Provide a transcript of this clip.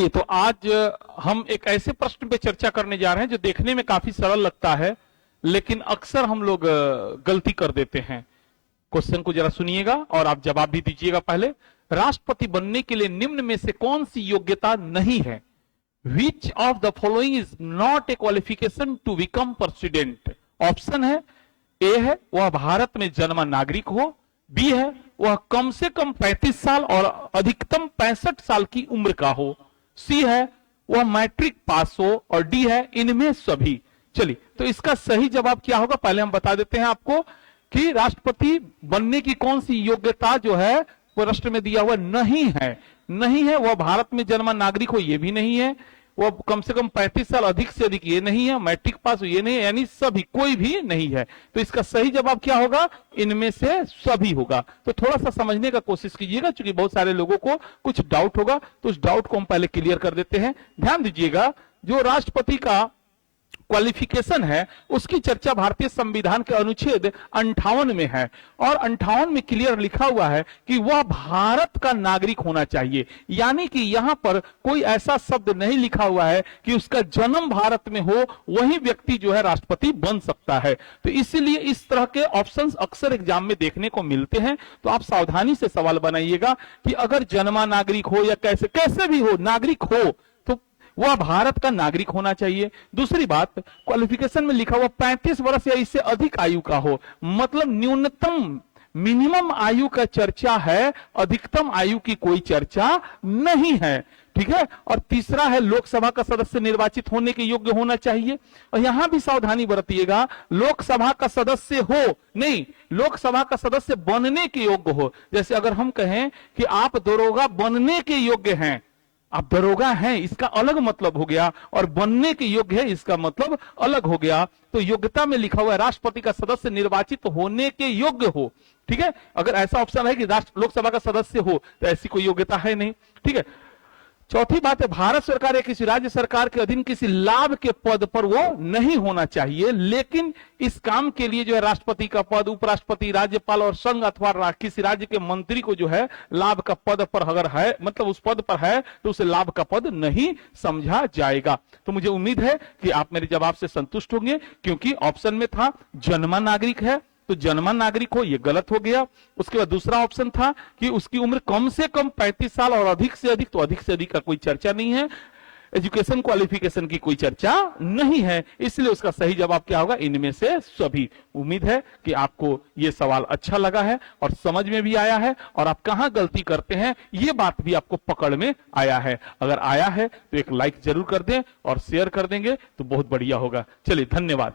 चलिए, तो आज हम एक ऐसे प्रश्न पे चर्चा करने जा रहे हैं जो देखने में काफी सरल लगता है, लेकिन अक्सर हम लोग गलती कर देते हैं। क्वेश्चन को जरा सुनिएगा और आप जवाब भी दीजिएगा। पहले, राष्ट्रपति बनने के लिए निम्न में से कौन सी योग्यता नहीं है? Which of the following is not a qualification to become president? Option है, ए है वह भारत में जन्मा नागरिक हो, बी है वह कम से कम 35 साल और अधिकतम 65 साल की उम्र का हो, सी है वह मैट्रिक पास हो, और डी है इनमें सभी। चलिए, तो इसका सही जवाब क्या होगा पहले हम बता देते हैं आपको कि राष्ट्रपति बनने की कौन सी योग्यता जो है प्रश्न में दिया हुआ नहीं है। नहीं है वह भारत में जन्मा नागरिक हो, यह भी नहीं है, वह कम से कम 35 साल अधिक से अधिक ये नहीं है, मैट्रिक पास हो ये नहीं है, यानी सभी, कोई भी नहीं है। तो इसका सही जवाब क्या होगा? इनमें से सभी होगा। तो थोड़ा सा समझने का कोशिश कीजिएगा, क्योंकि बहुत सारे लोगों को कुछ डाउट होगा, तो उस डाउट को हम पहले क्लियर कर देते हैं। ध्यान दीजिएगा, जो राष्ट्रपति का क्वालिफिकेशन है उसकी चर्चा भारतीय संविधान के अनुच्छेद 58 में है, और 58 में क्लियर लिखा हुआ है कि वह भारत का नागरिक होना चाहिए। यानी कि यहां पर कोई ऐसा शब्द नहीं लिखा हुआ है कि उसका जन्म भारत में हो वही व्यक्ति जो है राष्ट्रपति बन सकता है। तो इसीलिए इस तरह के ऑप्शंस अक्सर एग्जाम में देखने को मिलते हैं। तो आप सावधानी से सवाल बनाइएगा कि अगर जन्मा नागरिक हो या कैसे कैसे भी हो, नागरिक हो वह भारत का नागरिक होना चाहिए। दूसरी बात, क्वालिफिकेशन में लिखा हुआ 35 वर्ष या इससे अधिक आयु का हो, मतलब न्यूनतम मिनिमम आयु का चर्चा है, अधिकतम आयु की कोई चर्चा नहीं है। ठीक है। और तीसरा है, लोकसभा का सदस्य निर्वाचित होने के योग्य होना चाहिए, और यहां भी सावधानी बरतिएगा, लोकसभा का सदस्य हो नहीं, लोकसभा का सदस्य बनने के योग्य हो। जैसे अगर हम कहें कि आप दरोगा बनने के योग्य हैं, आप दरोगा हैं इसका अलग मतलब हो गया, और बनने के योग्य है इसका मतलब अलग हो गया। तो योग्यता में लिखा हुआ है राष्ट्रपति का सदस्य निर्वाचित होने के योग्य हो। ठीक है। अगर ऐसा ऑप्शन है कि लोकसभा का सदस्य हो, तो ऐसी कोई योग्यता है नहीं। ठीक है। चौथी बात है, भारत सरकार या किसी राज्य सरकार के अधीन किसी लाभ के पद पर वो नहीं होना चाहिए, लेकिन इस काम के लिए जो है राष्ट्रपति का पद, उपराष्ट्रपति, राज्यपाल और संघ अथवा किसी राज्य के मंत्री को जो है लाभ का पद पर अगर है, मतलब उस पद पर है, तो उसे लाभ का पद नहीं समझा जाएगा। तो मुझे उम्मीद है कि आप मेरे जवाब से संतुष्ट होंगे, क्योंकि ऑप्शन में था जन्मा नागरिक है, तो जन्मा नागरिक हो, यह गलत हो गया। उसके बाद दूसरा ऑप्शन था कि उसकी उम्र कम से कम 35 साल और अधिक से अधिक, तो अधिक से अधिक का कोई चर्चा नहीं है, एजुकेशन क्वालिफिकेशन की कोई चर्चा नहीं है, इसलिए उसका सही जवाब क्या होगा? इनमें से सभी। उम्मीद है कि आपको यह सवाल अच्छा लगा है और समझ में भी आया है, और आप कहां गलती करते हैं यह बात भी आपको पकड़ में आया है। अगर आया है तो एक लाइक जरूर कर दें और शेयर कर देंगे तो बहुत बढ़िया होगा। चलिए, धन्यवाद।